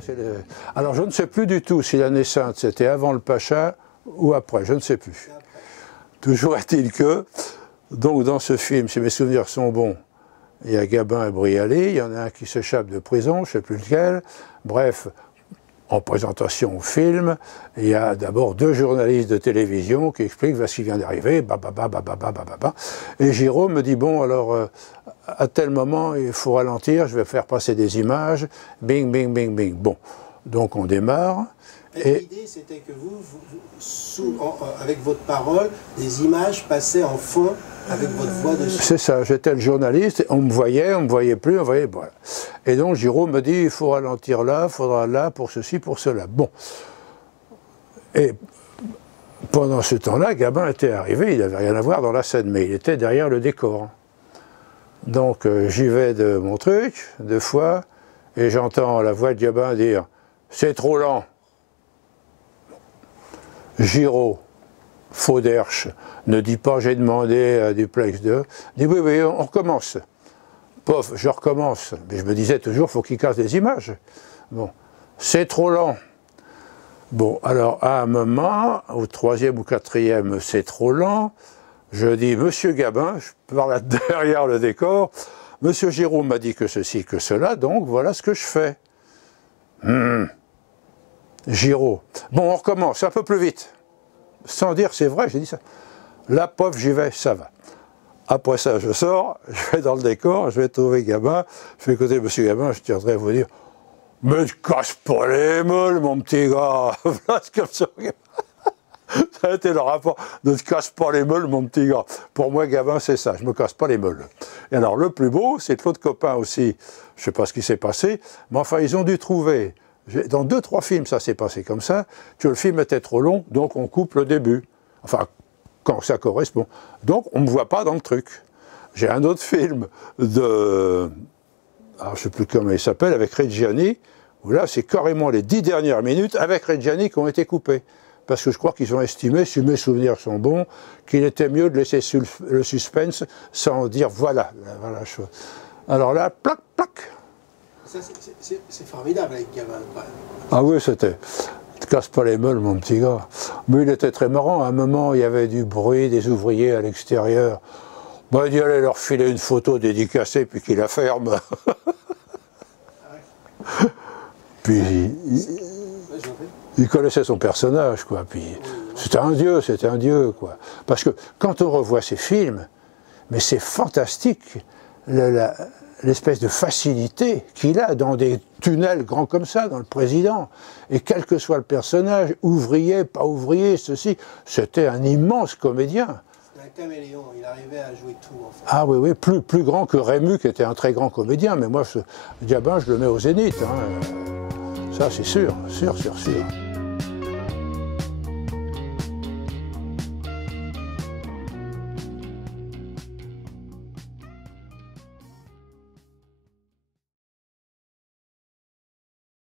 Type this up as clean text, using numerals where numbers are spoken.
ça, alors je ne sais plus du tout si la naissance c'était avant le Pacha ou après, je ne sais plus. Toujours est-il que, donc dans ce film, si mes souvenirs sont bons, il y a Gabin et Brialy, il y en a un qui s'échappe de prison, je ne sais plus lequel. Bref, en présentation au film, il y a d'abord deux journalistes de télévision qui expliquent ce qui vient d'arriver, et Giraud me dit, bon, alors, à tel moment, il faut ralentir, je vais faire passer des images, bing, bing, bing, bing. Bon, donc on démarre. Et l'idée, c'était que avec votre parole, des images passaient en fond avec votre voix dessus. C'est ça, j'étais le journaliste, on me voyait plus, on voyait, voilà. Et donc Giraud me dit, il faut ralentir là, il faudra là, pour ceci, pour cela. Bon. Et pendant ce temps-là, Gabin était arrivé, il n'avait rien à voir dans la scène, mais il était derrière le décor. Donc j'y vais de mon truc, 2 fois, et j'entends la voix de Gabin dire, c'est trop lent. Giraud, Fauderche, ne dit pas j'ai demandé à Duplex 2, dit oui, oui, on recommence. Pof, je recommence. Mais je me disais toujours, il faut qu'il casse des images. Bon, c'est trop lent. Bon, alors à un moment, au 3e ou 4e, c'est trop lent. Je dis, monsieur Gabin, je parle derrière le décor, monsieur Giraud m'a dit que ceci, que cela, donc voilà ce que je fais. Giraud. Bon, on recommence, un peu plus vite. Sans dire c'est vrai, j'ai dit ça. Là, pof, j'y vais, ça va. Après ça, je sors, je vais dans le décor, je vais trouver Gabin. Je vais écouter monsieur Gabin, je tiendrai à vous dire, mais ne casse pas les meules, mon petit gars. Comme ça. Ça a été le rapport, ne te casse pas les meules, mon petit gars. Pour moi, Gabin, c'est ça, je me casse pas les meules. Et alors, le plus beau, c'est que l'autre copain aussi, je ne sais pas ce qui s'est passé, mais enfin, ils ont dû trouver. Dans 2-3 films, ça s'est passé comme ça, que le film était trop long, donc on coupe le début. Enfin, quand ça correspond. Donc, on ne me voit pas dans le truc. J'ai un autre film de... Alors, je ne sais plus comment il s'appelle, avec Reggiani, où là, c'est carrément les 10 dernières minutes avec Reggiani qui ont été coupées. Parce que je crois qu'ils ont estimé, si mes souvenirs sont bons, qu'il était mieux de laisser le suspense sans dire voilà la chose. Alors là, plac, plac. C'est formidable avec Gabin. Ah oui, c'était. Ne te casse pas les meules, mon petit gars. Mais il était très marrant. À un moment, il y avait du bruit, des ouvriers à l'extérieur. Bon, il dit allez leur filer une photo dédicacée, puis qu'il la ferme. Puis il connaissait son personnage, quoi. Puis c'était un dieu, quoi. Parce que quand on revoit ces films, mais c'est fantastique. L'espèce de facilité qu'il a dans des tunnels grands comme ça, dans le président. Et quel que soit le personnage, ouvrier, pas ouvrier, ceci, c'était un immense comédien. C'était un caméléon, il arrivait à jouer tout, en fait. Ah oui, oui, plus grand que Rému, qui était un très grand comédien, mais moi, Gabin, je le mets au zénith. Hein. Ça, c'est sûr, sûr.